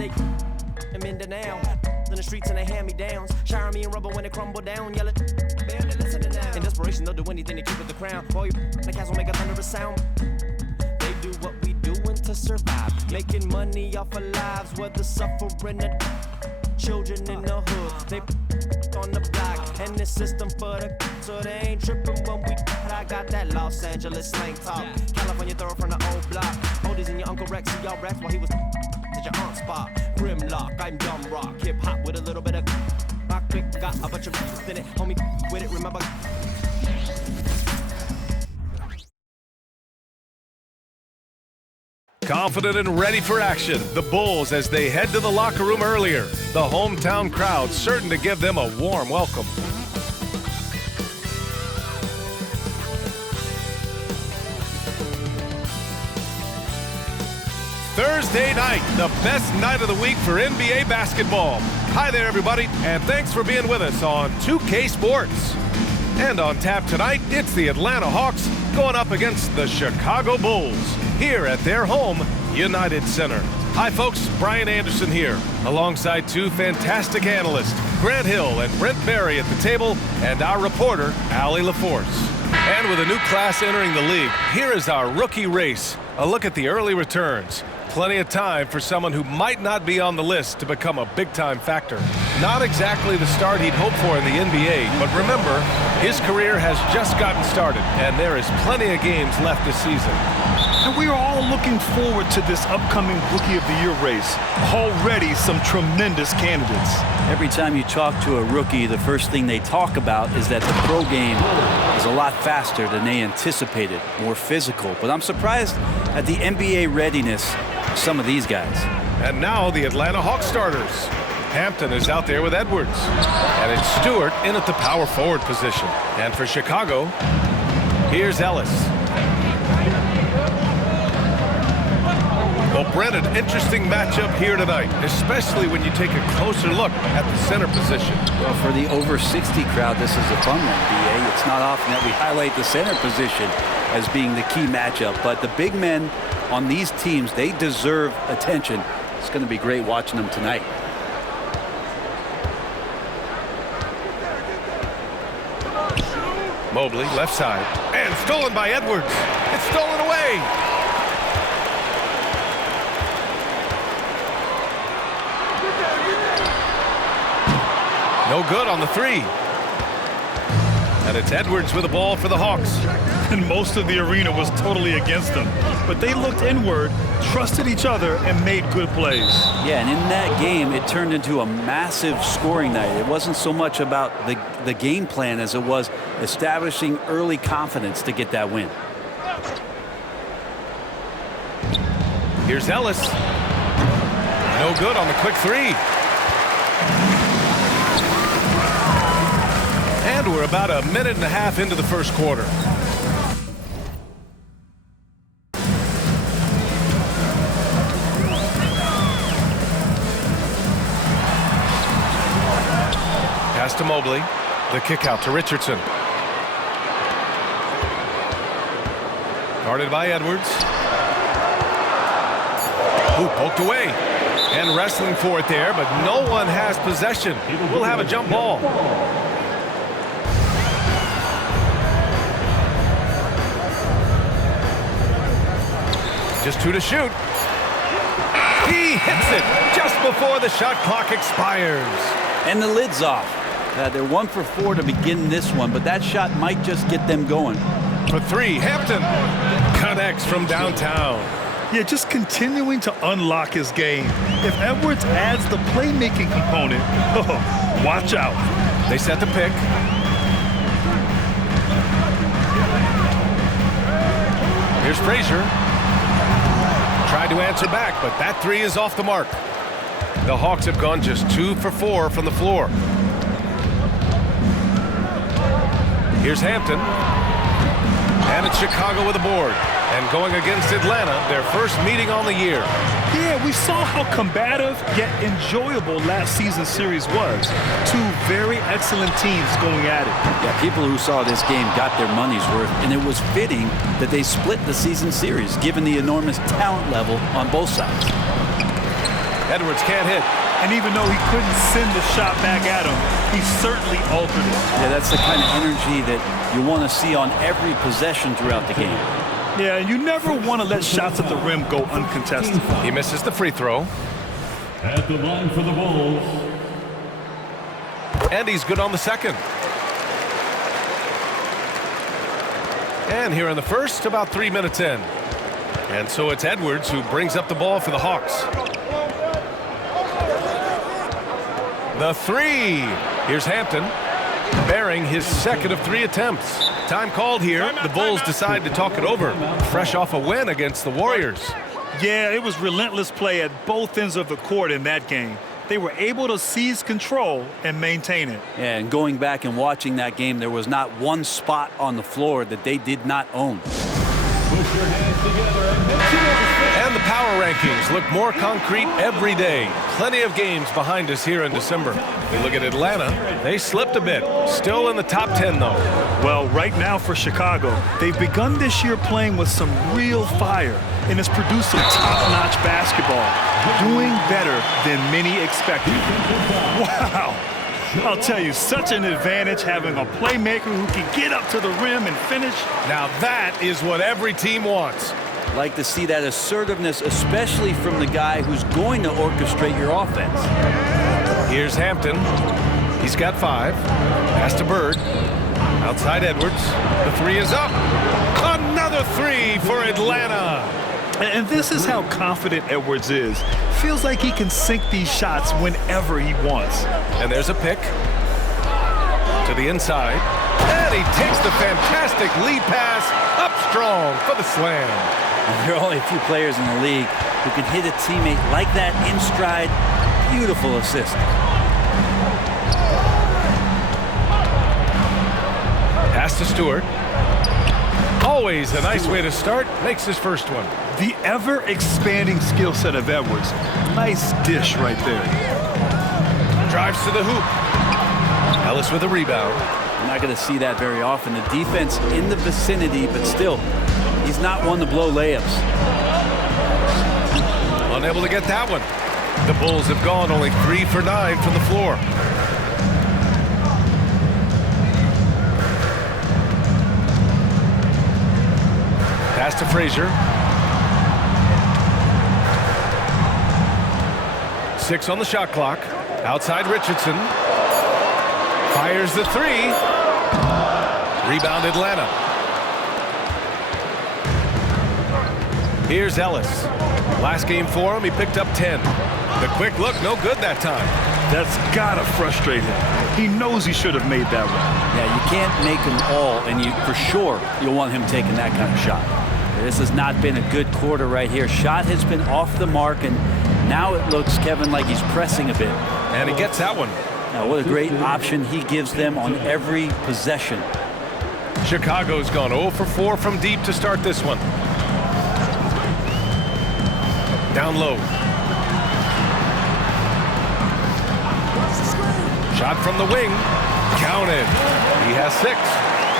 they I'm in the now. In the streets and they hand me downs. Shower me in rubber when it crumble down. Yelling, barely listening now. In desperation, they'll do anything to keep it the crown. Boy, the cats will make a thunderous sound. They do what we doing to survive. Making money off of lives, whether suffering or children in the hood. They on the block, and the system for the so they ain't tripping when we. I got that Los Angeles slang talk. California throw from the old block. Oldies and your Uncle Rex, see y'all Rex while he was at your aunt's spot. Grimlock, I'm dumb rock, hip hop with a little bit of. My quick got a bunch of in it, homie with it. Remember. Confident and ready for action, the Bulls as they head to the locker room earlier. The hometown crowd certain to give them a warm welcome. Thursday night, the best night of the week for NBA basketball. Hi there, everybody, and thanks for being with us on 2K Sports. And on tap tonight, it's the Atlanta Hawks going up against the Chicago Bulls here at their home, United Center. Hi, folks. Brian Anderson here, alongside two fantastic analysts, Grant Hill and Brent Barry at the table, and our reporter, Allie LaForce. And with a new class entering the league, here is our rookie race. A look at the early returns. Plenty of time for someone who might not be on the list to become a big-time factor. Not exactly the start he'd hoped for in the NBA, but remember, his career has just gotten started, and there is plenty of games left this season. And we are all looking forward to this upcoming Rookie of the Year race. Already some tremendous candidates. Every time you talk to a rookie, the first thing they talk about is that the pro game is a lot faster than they anticipated, more physical. But I'm surprised at the NBA readiness of some of these guys. And now the Atlanta Hawks starters. Hampton is out there with Edwards. And it's Stewart in at the power forward position. And for Chicago, here's Ellis. Well, Brent, an interesting matchup here tonight, especially when you take a closer look at the center position. Well, for the over 60 crowd, this is a fun one, B.A. It's not often that we highlight the center position as being the key matchup, but the big men on these teams, they deserve attention. It's going to be great watching them tonight. Mobley, left side, and stolen by Edwards. It's stolen away. No good on the three. And it's Edwards with the ball for the Hawks. And most of the arena was totally against them. But they looked inward, trusted each other, and made good plays. Yeah, and in that game, it turned into a massive scoring night. It wasn't so much about the game plan as it was establishing early confidence to get that win. Here's Ellis. No good on the quick three. And we're about a minute and a half into the first quarter. Pass to Mobley. The kick out to Richardson. Guarded by Edwards. Who poked away. And wrestling for it there, but no one has possession. We'll have a jump ball. Just two to shoot. He hits it just before the shot clock expires. And the lid's off. They're 1 for 4 to begin this one, but that shot might just get them going. For three, Hampton connects from downtown. Yeah, just continuing to unlock his game. If Edwards adds the playmaking component, watch out. They set the pick. Here's Frazier. Tried to answer back, but that three is off the mark. The Hawks have gone just 2 for 4 from the floor. Here's Hampton. And it's Chicago with a board. And going against Atlanta, their first meeting on the year. Yeah, we saw how combative yet enjoyable last season's series was. Two very excellent teams going at it. Yeah, people who saw this game got their money's worth, and it was fitting that they split the season series, given the enormous talent level on both sides. Edwards can't hit. And even though he couldn't send the shot back at him, he certainly altered it. Yeah, that's the kind of energy that you want to see on every possession throughout the game. Yeah, and you never want to let shots at the rim go uncontested. He misses the free throw. At the line for the Bulls. And he's good on the second. And here in the first, about 3 minutes in. And so it's Edwards who brings up the ball for the Hawks. The three. Here's Hampton, bearing his second of 3 attempts. Time called here. The Bulls decide to talk it over, fresh off a win against the Warriors. Yeah, it was relentless play at both ends of the court in that game. They were able to seize control and maintain it. Yeah, and going back and watching that game, there was not one spot on the floor that they did not own. Put your hands together And the power rankings look more concrete every day. Plenty of games behind us here in December. We look at Atlanta. They slipped a bit. Still in the top 10, though. Well, right now for Chicago, they've begun this year playing with some real fire, and it's produced some top-notch basketball, doing better than many expected. Wow. I'll tell you, such an advantage having a playmaker who can get up to the rim and finish. Now that is what every team wants. Like to see that assertiveness, especially from the guy who's going to orchestrate your offense. Here's Hampton. He's got 5. Pass to Bird. Outside Edwards. The 3 is up. Another 3 for Atlanta. And this is how confident Edwards is. Feels like he can sink these shots whenever he wants. And there's a pick. To the inside. And he takes the fantastic lead pass up strong for the slam. There are only a few players in the league who can hit a teammate like that in stride. Beautiful assist. Pass to Stewart. Always a nice way to start. Makes his first one. The ever-expanding skill set of Edwards. Nice dish right there. Drives to the hoop. Ellis with a rebound. You're not going to see that very often. The defense in the vicinity, but still, he's not one to blow layups. Unable to get that one. The Bulls have gone only 3 for 9 from the floor. Pass to Frazier. 6 on the shot clock. Outside Richardson. Fires the 3. Rebound Atlanta. Here's Ellis. Last game for him, he picked up 10. The quick look, no good that time. That's gotta frustrate him. He knows he should have made that one. Yeah, you can't make them all, and for sure you'll want him taking that kind of shot. This has not been a good quarter right here. Shot has been off the mark, and now it looks, Kevin, like he's pressing a bit. And he gets that one. Now, what a great option he gives them on every possession. Chicago's gone 0 for 4 from deep to start this one. Down low. Shot from the wing. Counted. He has 6.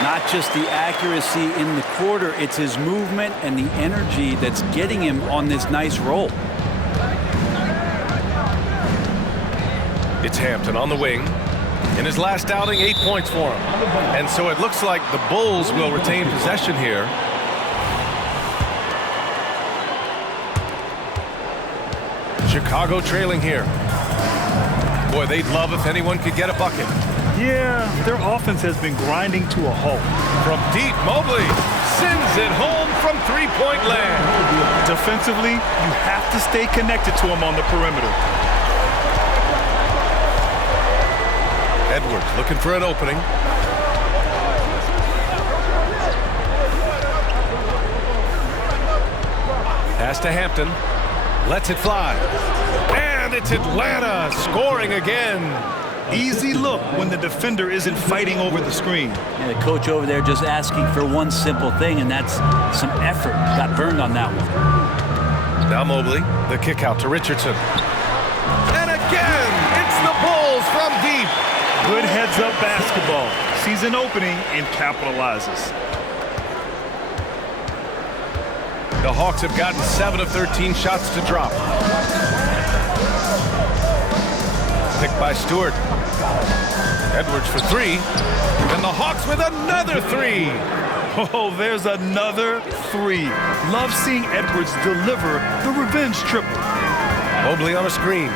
Not just the accuracy in the quarter, it's his movement and the energy that's getting him on this nice roll. It's Hampton on the wing. In his last outing, 8 points for him. And so it looks like the Bulls will retain possession here. Chicago trailing here. Boy, they'd love if anyone could get a bucket. Yeah, their offense has been grinding to a halt. From deep, Mobley sends it home from three-point land. Defensively, you have to stay connected to him on the perimeter. Edwards looking for an opening. Pass to Hampton. Lets it fly. And it's Atlanta scoring again. Easy look when the defender isn't fighting over the screen. Yeah, the coach over there just asking for one simple thing, and that's some effort. Got burned on that one. Now Mobley, the kick out to Richardson. And again, it's the Bulls from deep. Good heads-up basketball. Sees an opening and capitalizes. The Hawks have gotten 7 of 13 shots to drop. by Stewart. Edwards for three. And the Hawks with another three. Oh, there's another three. Love seeing Edwards deliver the revenge triple. Mobley on a screen.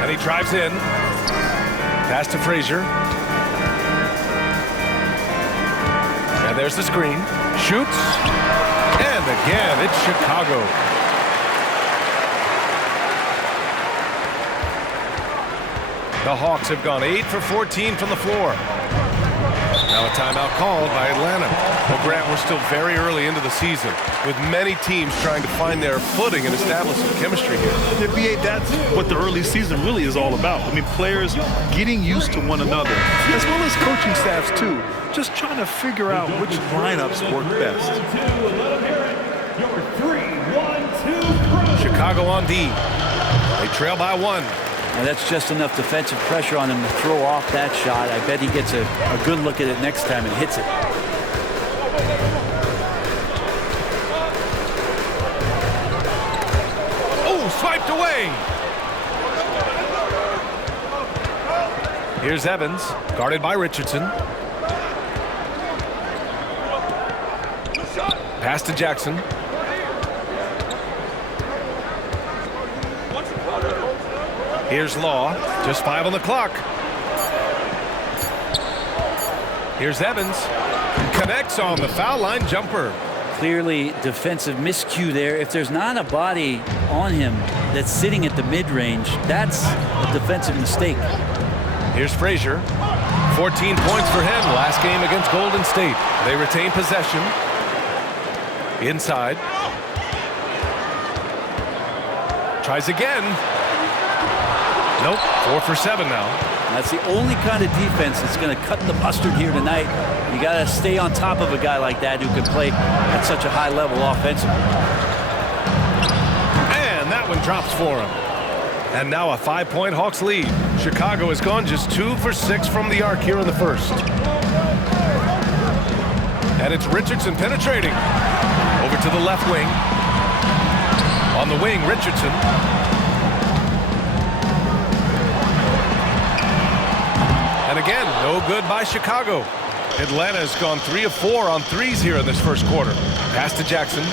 And he drives in. Pass to Frazier. And there's the screen. Shoots. And again, it's Chicago. The Hawks have gone 8 for 14 from the floor. Now a timeout called by Atlanta. Well, Grant, we're still very early into the season, with many teams trying to find their footing and establish some chemistry here. The NBA, that's what the early season really is all about. I mean, players getting used to one another, as well as coaching staffs too, just trying to figure out which lineups work best. Chicago on D. They trail by 1. And that's just enough defensive pressure on him to throw off that shot. I bet he gets a good look at it next time and hits it. Oh, swiped away. Here's Evans, guarded by Richardson. Pass to Jackson. Here's Law, just 5 on the clock. Here's Evans, connects on the foul line jumper. Clearly defensive miscue there. If there's not a body on him that's sitting at the mid-range, that's a defensive mistake. Here's Frazier, 14 points for him last game against Golden State. They retain possession. Inside. Tries again. Nope, 4 for 7 now. That's the only kind of defense that's going to cut the mustard here tonight. You got to stay on top of a guy like that who can play at such a high level offensively. And that one drops for him. And now a 5-point Hawks lead. Chicago has gone just 2 for 6 from the arc here in the first. And it's Richardson penetrating. Over to the left wing. On the wing, Richardson. And again, no good by Chicago. Atlanta has gone 3 of 4 on threes here in this first quarter. Pass to Jackson.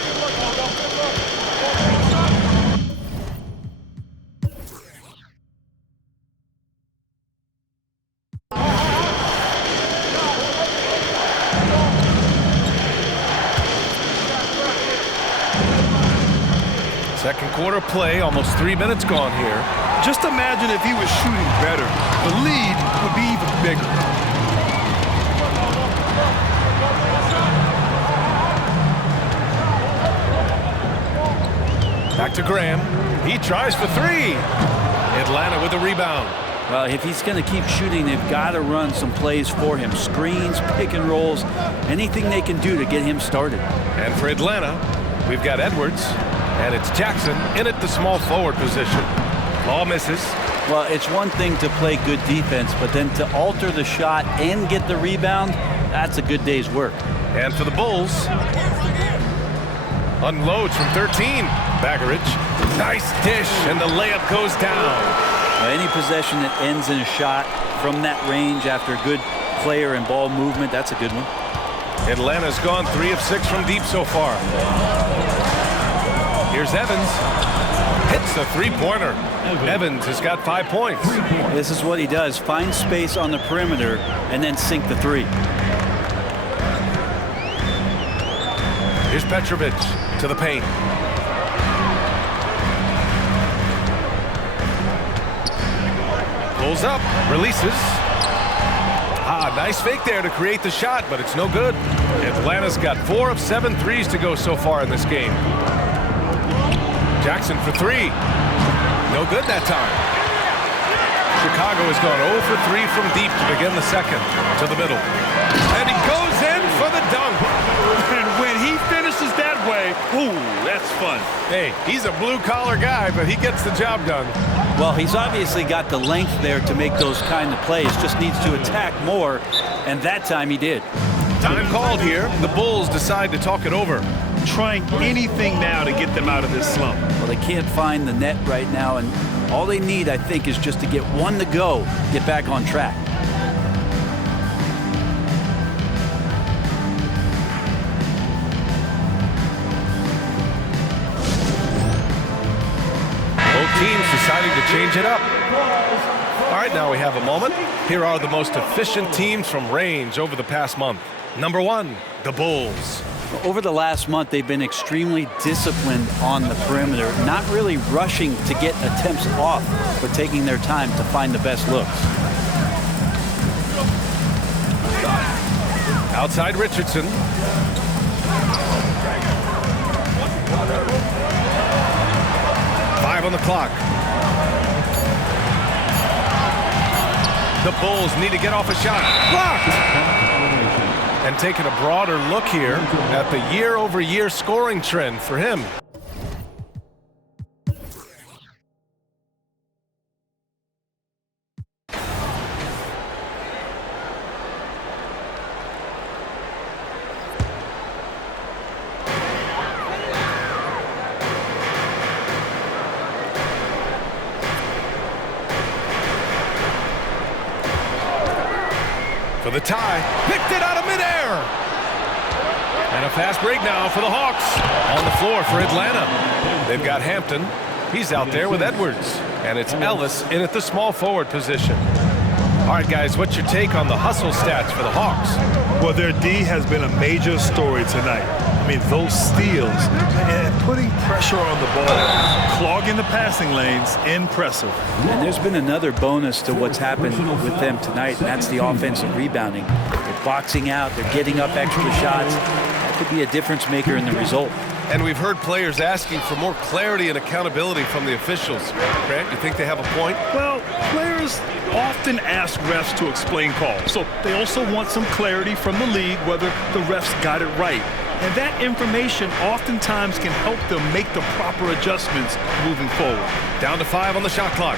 Second quarter play, almost 3 minutes gone here. Just imagine if he was shooting better. The lead would be even bigger. Back to Graham. He tries for 3. Atlanta with the rebound. Well, if he's going to keep shooting, they've got to run some plays for him. Screens, pick and rolls, anything they can do to get him started. And for Atlanta, we've got Edwards, and it's Jackson in at the small forward position. Law misses. Well, it's one thing to play good defense, but then to alter the shot and get the rebound, that's a good day's work. And for the Bulls, unloads from 13. Baggerich, nice dish, and the layup goes down. Any possession that ends in a shot from that range after good player and ball movement, that's a good one. Atlanta's gone 3 of 6 from deep so far. Here's Evans. Hits a three-pointer. Evans has got 5 points. This is what he does. Find space on the perimeter and then sink the 3. Here's Petrovic to the paint. Pulls up, releases. Nice fake there to create the shot, but it's no good. Atlanta's got 4 of 7 threes to go so far in this game. Jackson for 3. No good that time. Chicago has gone 0 for 3 from deep to begin the second. To the middle. And he goes in for the dunk. And when he finishes that way, ooh, that's fun. Hey, he's a blue-collar guy, but he gets the job done. Well, he's obviously got the length there to make those kind of plays. Just needs to attack more, and that time he did. Time called here. The Bulls decide to talk it over. Trying anything now to get them out of this slump. Well, they can't find the net right now, and All they need, I think, is just to get one to go, get back on track. Both teams deciding to change it up. All right, now we have a moment. Here are the most efficient teams from range over the past month. Number 1, the Bulls. Over the last month, they've been extremely disciplined on the perimeter, not really rushing to get attempts off, but taking their time to find the best looks. Outside Richardson. Five on the clock. The Bulls need to get off a shot. Blocked! And taking a broader look here at the year-over-year scoring trend for him. For the tie, picked it out of midair. And a fast break now for the Hawks. On the floor for Atlanta. They've got Hampton. He's out there with Edwards. And it's Ellis in at the small forward position. All right, guys, what's your take on the hustle stats for the Hawks? Well, their D has been a major story tonight. I mean, those steals and putting pressure on the ball, clogging the passing lanes, impressive. And there's been another bonus to what's happened with them tonight, and that's the offensive rebounding. They're boxing out, they're getting up extra shots. That could be a difference maker in the result. And we've heard players asking for more clarity and accountability from the officials. Grant, you think they have a point? Well, players often ask refs to explain calls, so they also want some clarity from the league whether the refs got it right. And that information oftentimes can help them make the proper adjustments moving forward. Down to 5 on the shot clock.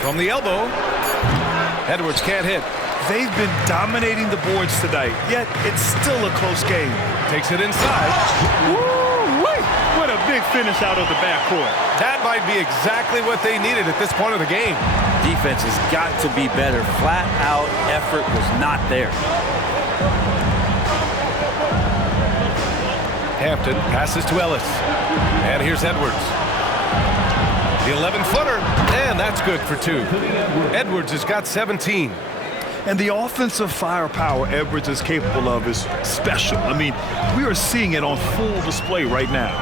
From the elbow, Edwards can't hit. They've been dominating the boards tonight, yet it's still a close game. Takes it inside. Woo-wee! What a big finish out of the backcourt. That might be exactly what they needed at this point of the game. Defense has got to be better. Flat out effort was not there. Hampton passes to Ellis. And here's Edwards. The 11-footer, and that's good for 2. Edwards has got 17. And the offensive firepower Edwards is capable of is special. I mean, we are seeing it on full display right now.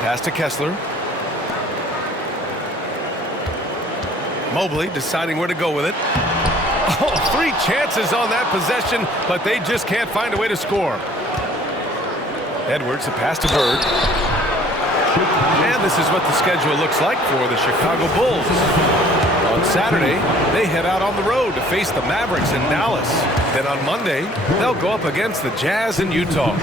Pass to Kessler. Mobley deciding where to go with it. Oh, 3 chances on that possession, but they just can't find a way to score. Edwards, a pass to Bird. And this is what the schedule looks like for the Chicago Bulls. On Saturday, they head out on the road to face the Mavericks in Dallas. Then on Monday, they'll go up against the Jazz in Utah.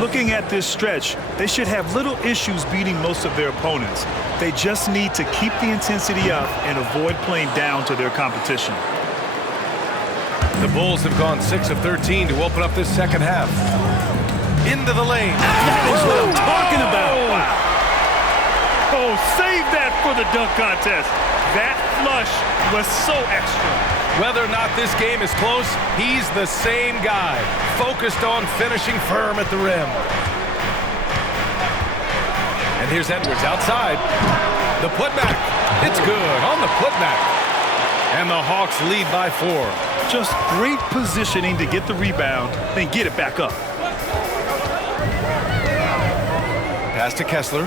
Looking at this stretch, they should have little issues beating most of their opponents. They just need to keep the intensity up and avoid playing down to their competition. The Bulls have gone 6 of 13 to open up this second half. Into the lane. That is what I'm talking about. Wow. Oh, save that for the dunk contest. That flush was so extra. Whether or not this game is close, he's the same guy, focused on finishing firm at the rim. And here's Edwards outside. The putback. It's good on the putback. And the Hawks lead by 4. Just great positioning to get the rebound, then get it back up. Pass to Kessler.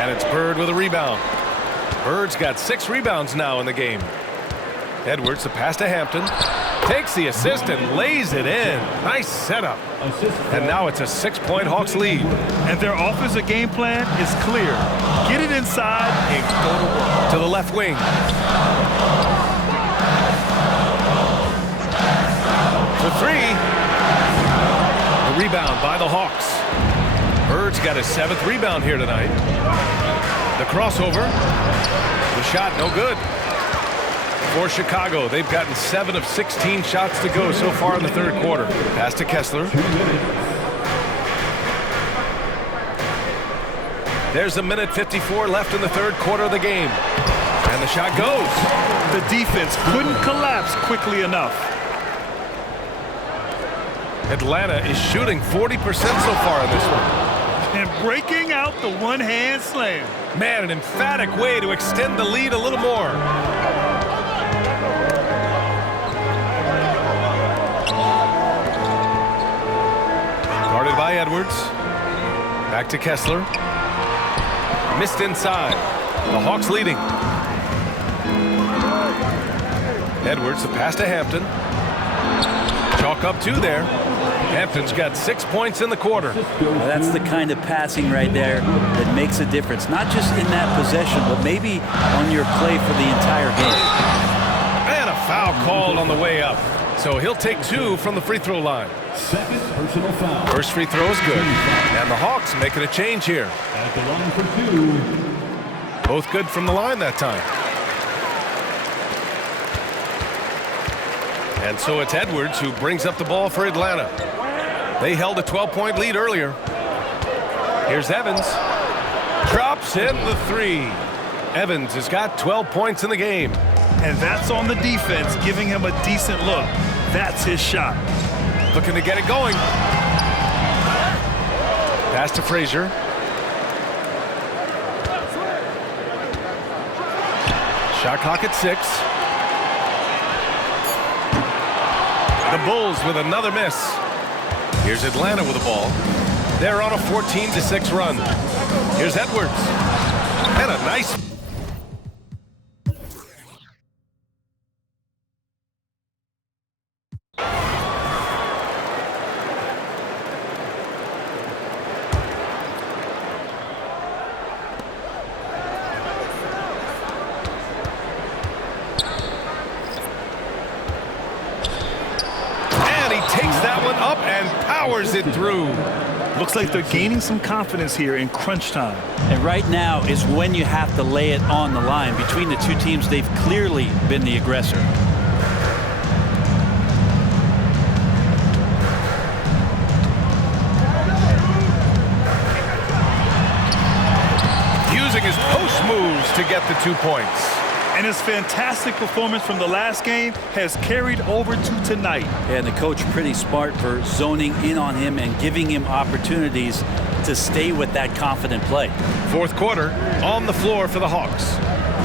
And it's Bird with a rebound. Bird's got 6 rebounds now in the game. Edwards, the pass to Hampton. Takes the assist and lays it in. Nice setup. And now it's a 6-point Hawks lead. And their offensive game plan is clear. Get it inside and go to work. To the left wing. For 3. A rebound by the Hawks. Bird's got his 7th rebound here tonight. The crossover. The shot, no good. For Chicago, they've gotten 7 of 16 shots to go so far in the third quarter. Pass to Kessler. There's a minute 54 left in the third quarter of the game. And the shot goes. The defense couldn't collapse quickly enough. Atlanta is shooting 40% so far in this one. And breaking out the one-hand slam. Man, an emphatic way to extend the lead a little more. Guarded by Edwards. Back to Kessler. Missed inside. The Hawks leading. Edwards, the pass to Hampton. Chalk up 2 there. Hampton's got 6 points in the quarter. Well, that's the kind of passing right there that makes a difference. Not just in that possession, but maybe on your play for the entire game. And a foul called on the way up. So he'll take 2 from the free throw line. Second personal foul. First free throw is good. And the Hawks making a change here. At the line for 2. Both good from the line that time. And so it's Edwards who brings up the ball for Atlanta. They held a 12-point lead earlier. Here's Evans. Drops in the 3. Evans has got 12 points in the game. And that's on the defense, giving him a decent look. That's his shot. Looking to get it going. Pass to Frazier. Shot clock at 6. The Bulls with another miss. Here's Atlanta with the ball. They're on a 14-6 run. Here's Edwards. And a nice... powers it through. Looks like they're gaining some confidence here in crunch time. And right now is when you have to lay it on the line. Between the two teams, they've clearly been the aggressor. Using his post moves to get the 2 points. And his fantastic performance from the last game has carried over to tonight. And the coach pretty smart for zoning in on him and giving him opportunities to stay with that confident play. Fourth quarter on the floor for the Hawks.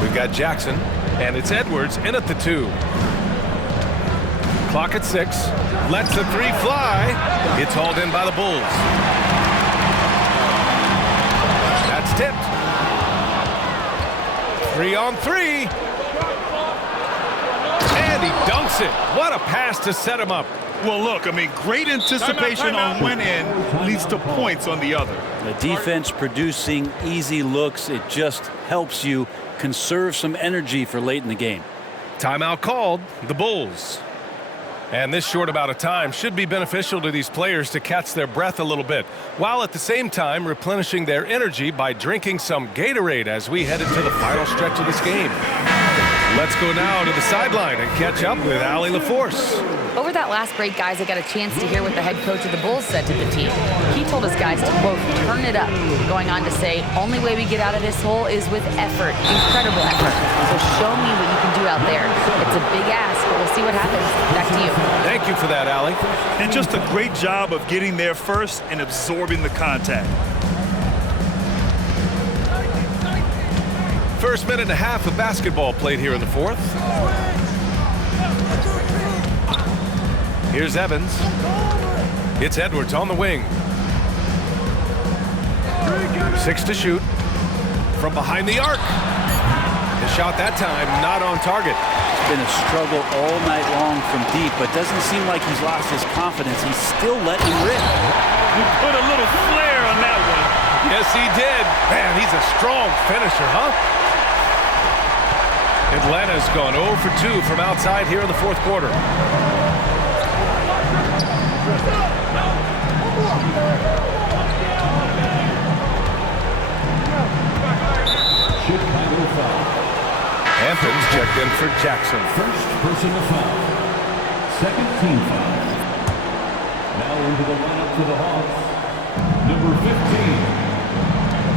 We've got Jackson, and it's Edwards in at the 2. Clock at 6. Lets the 3 fly. It's hauled in by the Bulls. That's tipped. 3 on 3. And he dunks it. What a pass to set him up. Well, look, I mean, great anticipation on one end leads to points on the other. The defense producing easy looks. It just helps you conserve some energy for late in the game. Timeout called, the Bulls. And this short amount of time should be beneficial to these players to catch their breath a little bit, while at the same time replenishing their energy by drinking some Gatorade as we head into the final stretch of this game. Let's go now to the sideline and catch up with Allie LaForce. Over that last break, guys, I got a chance to hear what the head coach of the Bulls said to the team. He told us guys to, quote, turn it up, going on to say, only way we get out of this hole is with effort, incredible effort. So show me what you can do out there. It's a big ask, but we'll see what happens. Back to you. Thank you for that, Allie. And just a great job of getting there first and absorbing the contact. First minute and a half of basketball played here in the fourth. Here's Evans. It's Edwards on the wing. 6 to shoot. From behind the arc. The shot that time not on target. It's been a struggle all night long from deep, but doesn't seem like he's lost his confidence. He's still letting rip. He put a little flair on that one. Yes, he did. Man, he's a strong finisher, huh? Atlanta's gone 0 for 2 from outside here in the fourth quarter. checked in for Jackson. First personal foul. Second team foul. Now into the lineup for the Hawks. Number 15,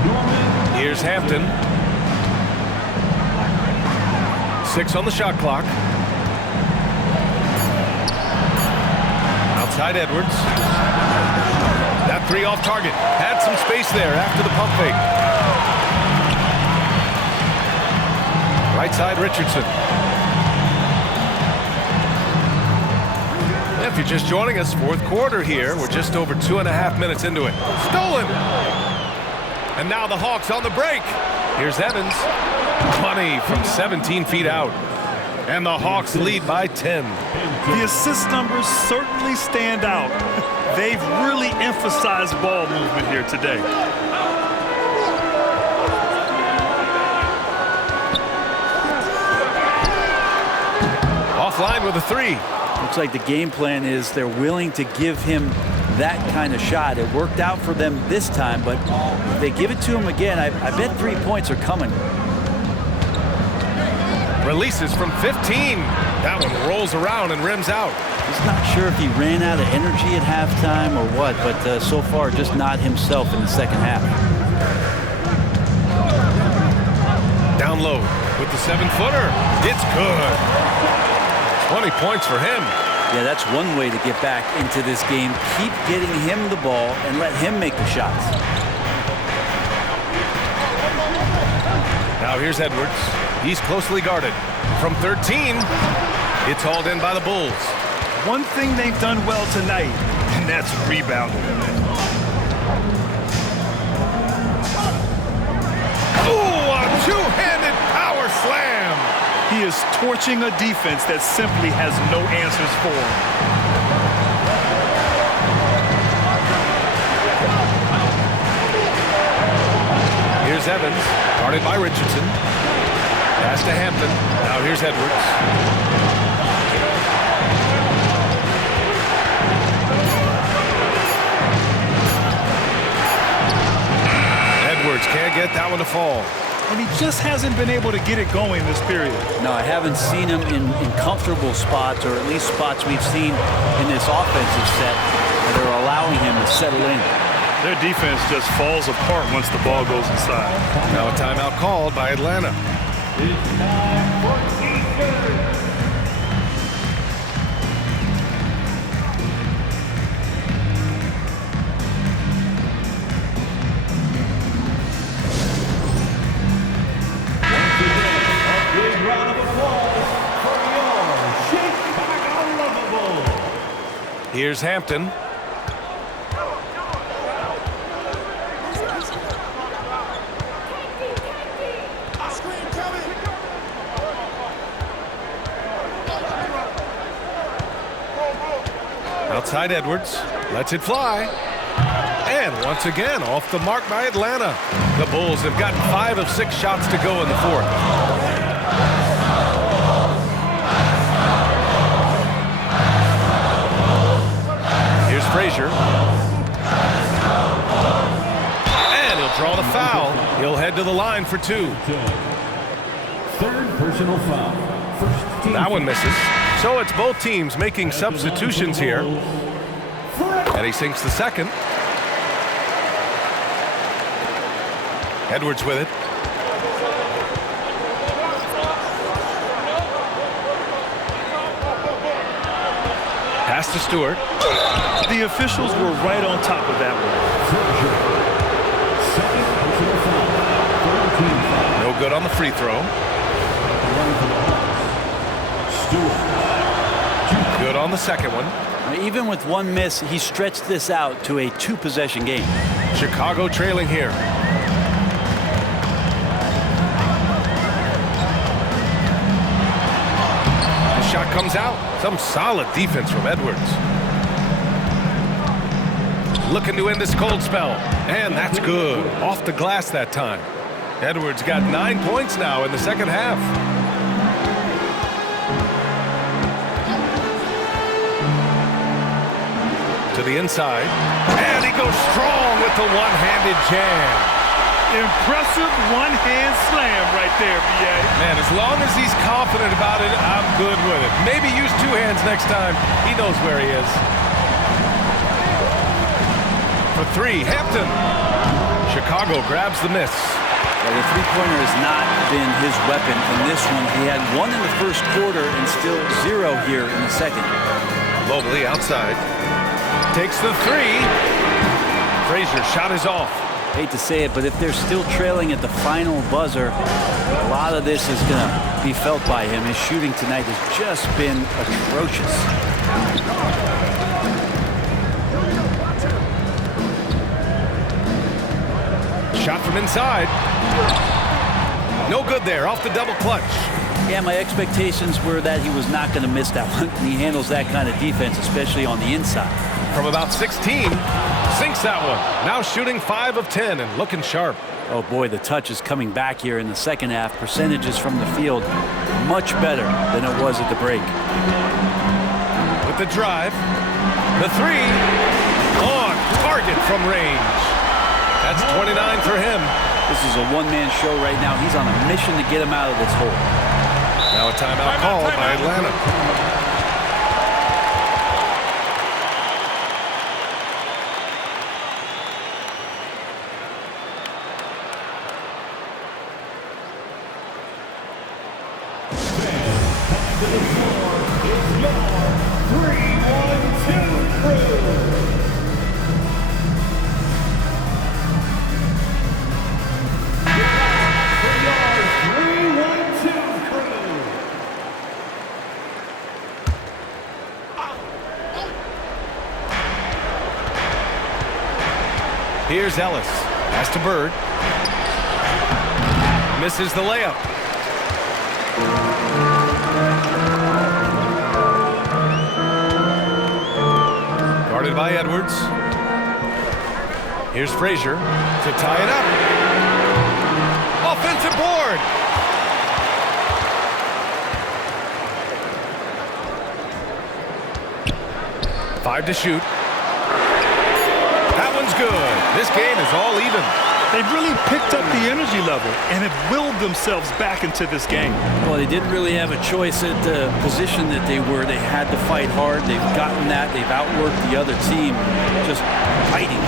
Norman. Here's Hampton. 6 on the shot clock. Outside Edwards. That 3 off target. Had some space there after the pump fake. Right side Richardson. If you're just joining us, fourth quarter here. We're just over 2.5 minutes into it. Stolen! And now the Hawks on the break. Here's Evans. 20 from 17 feet out. And the Hawks lead by 10. The assist numbers certainly stand out. They've really emphasized ball movement here today. Offline with a 3. Looks like the game plan is they're willing to give him that kind of shot. It worked out for them this time, but if they give it to him again, I bet 3 points are coming. Releases from 15. That one rolls around and rims out. He's not sure if he ran out of energy at halftime or what, but so far just not himself in the second half. Down low with the 7-footer. It's good. 20 points for him. Yeah, that's one way to get back into this game. Keep getting him the ball and let him make the shots. Now here's Edwards. He's closely guarded. From 13, it's hauled in by the Bulls. One thing they've done well tonight, and that's rebounding. Ooh, a two-handed power slam. He is torching a defense that simply has no answers for him. Here's Evans, guarded by Richardson. Pass to Hampton. Now here's Edwards. Edwards can't get that one to fall. And he just hasn't been able to get it going this period. No, I haven't seen him in comfortable spots, or at least spots we've seen in this offensive set that are allowing him to settle in. Their defense just falls apart once the ball goes inside. Now a timeout called by Atlanta. It's time for Eastern. Here's Hampton. Outside Edwards. Lets it fly. And once again, off the mark by Atlanta. The Bulls have gotten 5 of 6 shots to go in the fourth. Frazier. And he'll draw the foul. He'll head to the line for 2. Third personal foul. First team. That one misses. So it's both teams making substitutions here. And he sinks the second. Edwards with it. Pass to Stewart. The officials were right on top of that one. No good on the free throw. Good on the second one. Even with one miss, he stretched this out to a 2-possession game. Chicago trailing here. The shot comes out. Some solid defense from Edwards. Looking to end this cold spell. And that's good. Off the glass that time. Edwards got 9 points now in the second half. To the inside. And he goes strong with the one-handed jam. Impressive one-hand slam right there, B.A. Man, as long as he's confident about it, I'm good with it. Maybe use two hands next time. He knows where he is. For three, Hampton. Chicago grabs the miss. Well, the three-pointer has not been his weapon in this one. He had one in the first quarter and still zero here in the second. Mobley outside. Takes the three. Frazier shot is off. Hate to say it, but if they're still trailing at the final buzzer, a lot of this is going to be felt by him. His shooting tonight has just been atrocious. Shot from inside. No good there, off the double clutch. Yeah, my expectations were that he was not going to miss that one. He handles that kind of defense, especially on the inside. From about 16, sinks that one. Now shooting 5 of 10 and looking sharp. Oh boy, the touch is coming back here in the second half. Percentages from the field much better than it was at the break. With the drive, the three, on target from range. That's 29 for him. This is a one-man show right now. He's on a mission to get him out of this hole. Now a timeout call by Atlanta. Here's Ellis. Pass to Bird. Misses the layup. Guarded by Edwards. Here's Frazier to tie it up. Offensive board. Five to shoot. That one's good. This game is all even. They've really picked up the energy level and have willed themselves back into this game. Well, they didn't really have a choice at the position that they were. They had to fight hard. They've gotten that. They've outworked the other team, just fighting.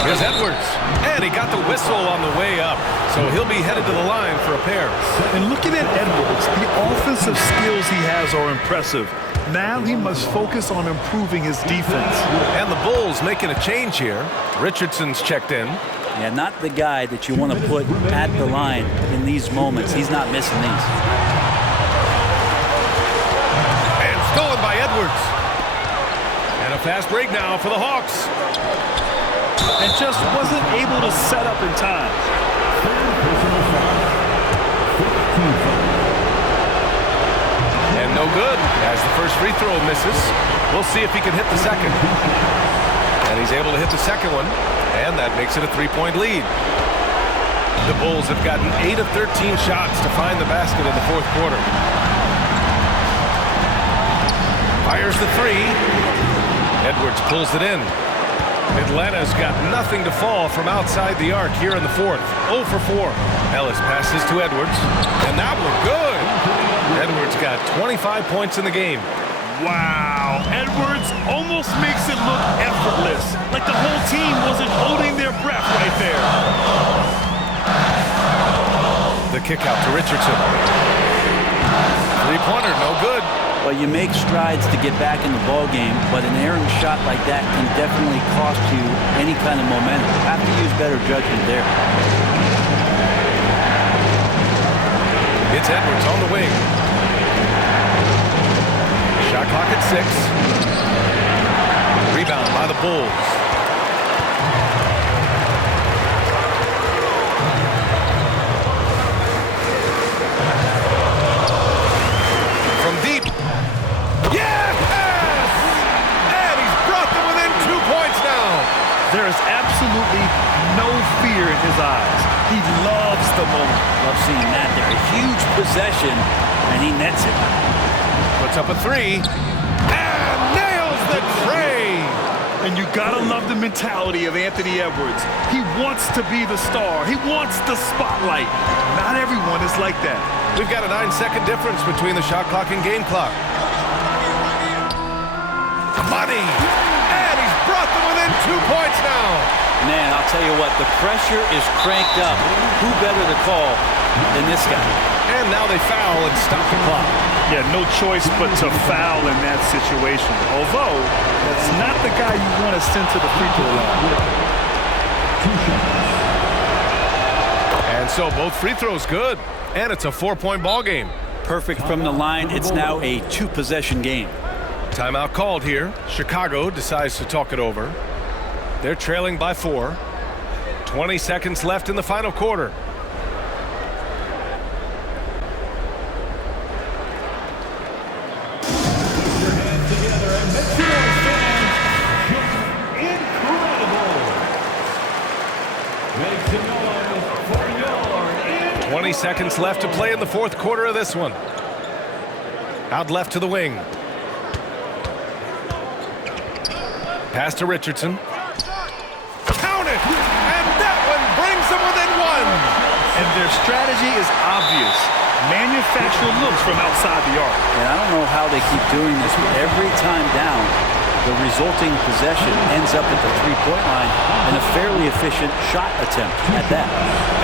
Here's Edwards. And he got the whistle on the way up. So he'll be headed to the line for a pair. And looking at Edwards, the offensive skills he has are impressive. Now he must focus on improving his defense. And the Bulls making a change here. Richardson's checked in. Yeah, not the guy that you want to put at the line in these moments. He's not missing these. And stolen by Edwards. And a fast break now for the Hawks. And just wasn't able to set up in time. And no good as the first free throw misses. We'll see if he can hit the second. And he's able to hit the second one. And that makes it a three-point lead. The Bulls have gotten 8 of 13 shots to find the basket in the fourth quarter. Fires the three. Edwards pulls it in. Atlanta's got nothing to fall from outside the arc here in the fourth. 0 for 4. Ellis passes to Edwards. And that one good. Edwards got 25 points in the game. Wow, Edwards almost makes it look effortless, like the whole team wasn't holding their breath right there. The kick out to Richardson. Three-pointer, no good. Well, you make strides to get back in the ball game, but an errant shot like that can definitely cost you any kind of momentum. You have to use better judgment there. It's Edwards on the wing. Shot clock at 6. Rebound by the Bulls. From deep. Yes! And he's brought them within 2 points now. There is absolutely no fear in his eyes. He loves the moment. Love seeing that there. A huge possession, and he nets it. Puts up a three, and nails the tray. And you gotta love the mentality of Anthony Edwards. He wants to be the star. He wants the spotlight. Not everyone is like that. We've got a 9-second difference between the shot clock and game clock. Money! And he's brought them within 2 points now. Man, I'll tell you what, the pressure is cranked up. Who better to call than this guy? And now they foul and stop the clock. Yeah, no choice but to foul in that situation. Although, that's not the guy you want to send to the free throw line. And so both free throws good. And it's a 4-point ball game. Perfect from the line. It's now a 2-possession game. Timeout called here. Chicago decides to talk it over. They're trailing by 4. 20 seconds left in the final quarter. Together and make sure fans incredible. Make some noise for your 20 seconds left to play in the fourth quarter of this one. Out left to the wing. Pass to Richardson. Count it! And that one brings them within 1. And their strategy is obvious. Manufacture looks from outside the arc. And I don't know how they keep doing this, but every time down, the resulting possession ends up at the three-point line and a fairly efficient shot attempt at that.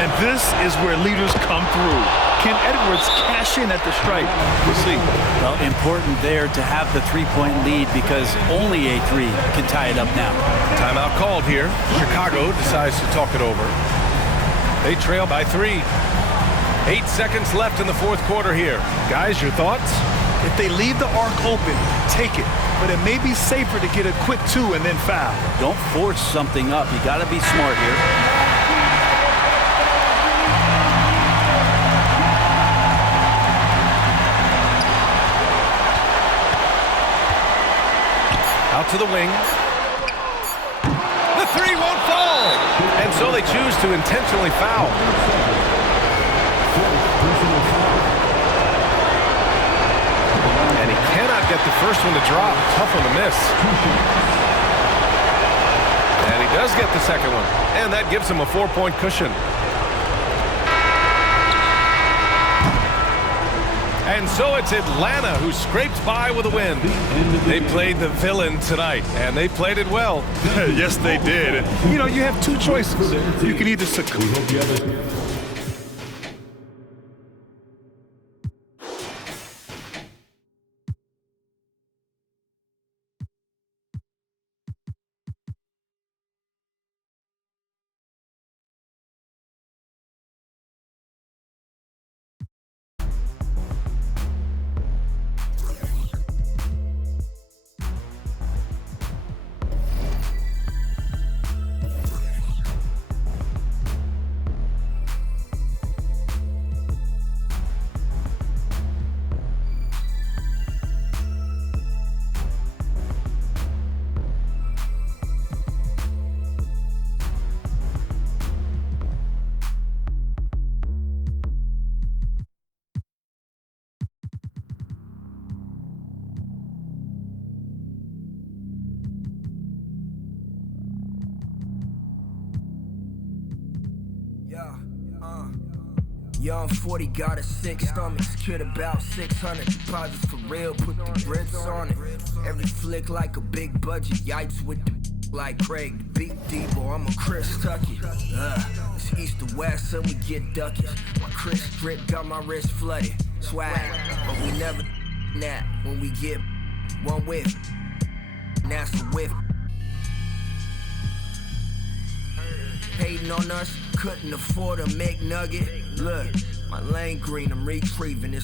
And this is where leaders come through. Can Edwards cash in at the stripe? We'll see. Well, important there to have the three-point lead because only a 3 can tie it up now. Timeout called here. Chicago decides to talk it over. They trail by 3. 8 seconds left in the fourth quarter here. Guys, your thoughts? If they leave the arc open, take it. But it may be safer to get a quick 2 and then foul. Don't force something up. You got to be smart here. Out to the wing. The 3 won't fall. And so they choose to intentionally foul. And he cannot get the first one to drop. Tough one to miss. And he does get the second one. And that gives him a 4-point cushion. And so it's Atlanta who scrapes by with a win. They played the villain tonight, and they played it well. Yes, they did. You know, you have 2 choices. You can either succumb. Young 40 got a 6 stomachs, kid about 600 deposits for real, put the grips on it. Every flick like a big budget, yipes with the like Craig, the big Debo, I'm a Chris Tucky. It's east to west, so we get duckies. My Chris drip got my wrist flooded, swag, but we never nap when we get one whiff. That's a whiff. Hating on us, couldn't afford a McNugget. Look, my lane green, I'm retrieving this.